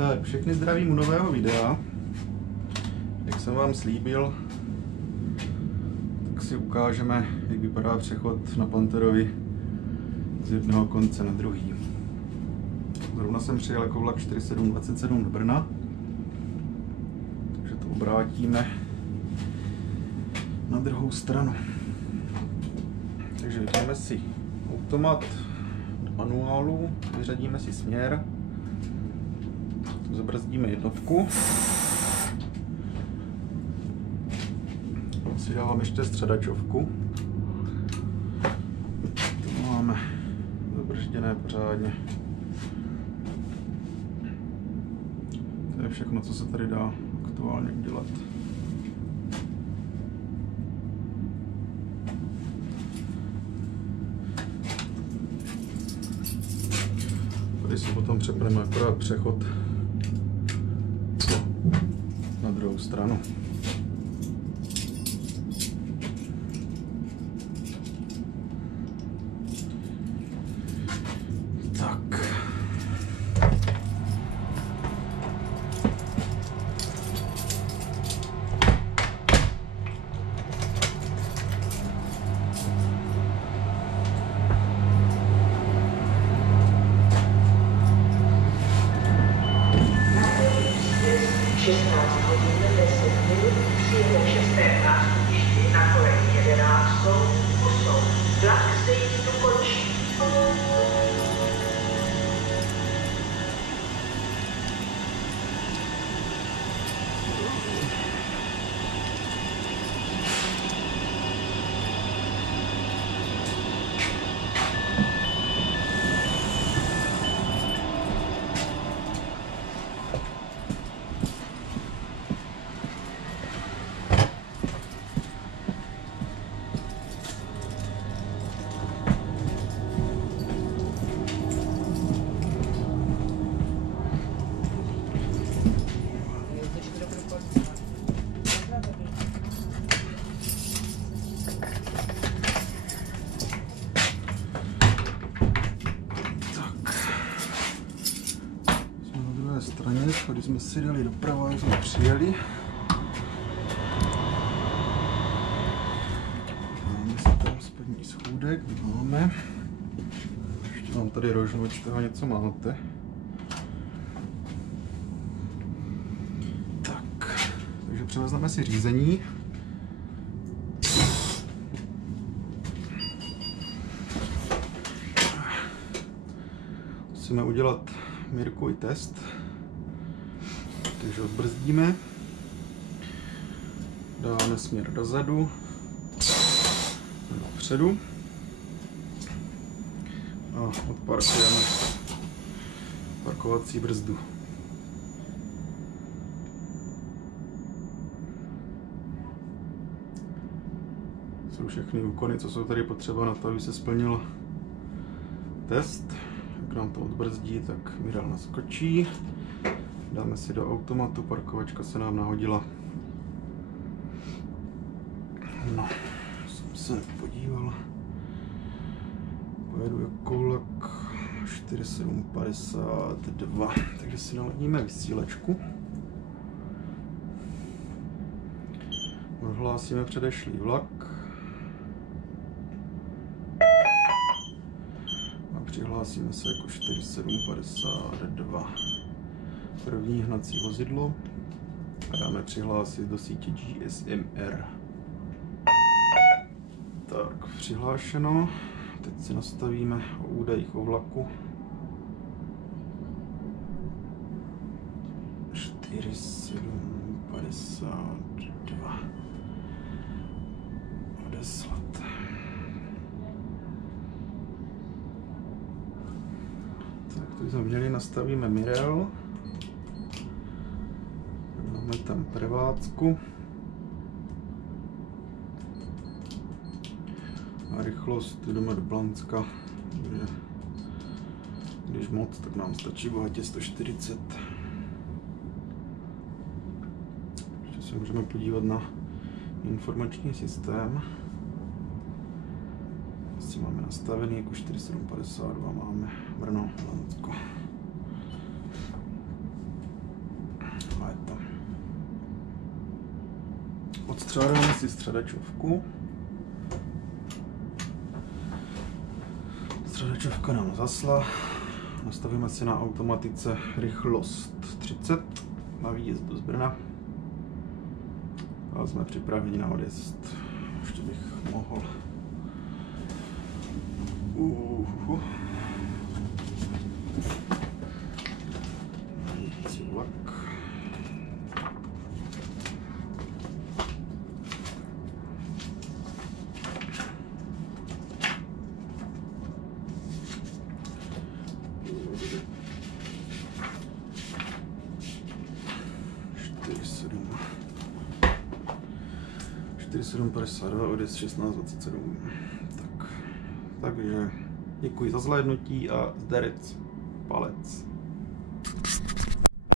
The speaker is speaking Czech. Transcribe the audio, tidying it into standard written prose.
Tak, všechny zdravím u nového videa. Jak jsem vám slíbil, tak si ukážeme, jak vypadá přechod na Panterovi z jednoho konce na druhý. Zrovna jsem přijel jako vlak 4727 do Brna, takže to obrátíme na druhou stranu. Takže vypneme si automat do manuálu, vyřadíme si směr, zabrzdíme jednotku. Si dávám ještě středačovku. To máme zabržděné pořádně. To je všechno, co se tady dá aktuálně udělat. Tady si potom přepneme akorát přechod na druhou stranu. Straně, když jsme si dali doprava, jak jsme přijeli. Máme si tam spodní schůdek, máme. Ještě mám tady rožnu, ať z toho něco máte. Tak, takže převezmeme si řízení. Musíme udělat Mirkový test. Takže odbrzdíme, dáme směr dozadu, dopředu a odparkujeme parkovací brzdu. Jsou všechny úkony, co jsou tady potřeba na to, aby se splnil test. Jak nám to odbrzdí, tak Miral naskočí. Dáme si do automatu, parkovačka se nám nahodila. No, jsem se podíval. Pojedu jako vlak 4752, takže si naladíme vysílačku. Odhlásíme předešlý vlak. A přihlásíme se jako 4752. První hnací vozidlo a dáme přihlásit do sítě GSMR. Tak, přihlášeno. Teď si nastavíme o údajích o vlaku. 4752. Odeslat. Tak, to jsme měli, nastavíme Mirel. Máme tam prevádzku a rychlost jdeme do Blanska, když moc, tak nám stačí bohatě 140. Ještě se můžeme podívat na informační systém. Asi máme nastavený jako 4752, máme Brno, Blansko. Odstřádáme si středačovku. Středačovka nám zasla. Nastavíme si na automatice rychlost 30 na výjezdu z Brna. A jsme připraveni na odjezd. Ještě bych mohl. Jící vlak. Odjezd 16:27. Takže děkuji za zhlédnutí a zdarec palec.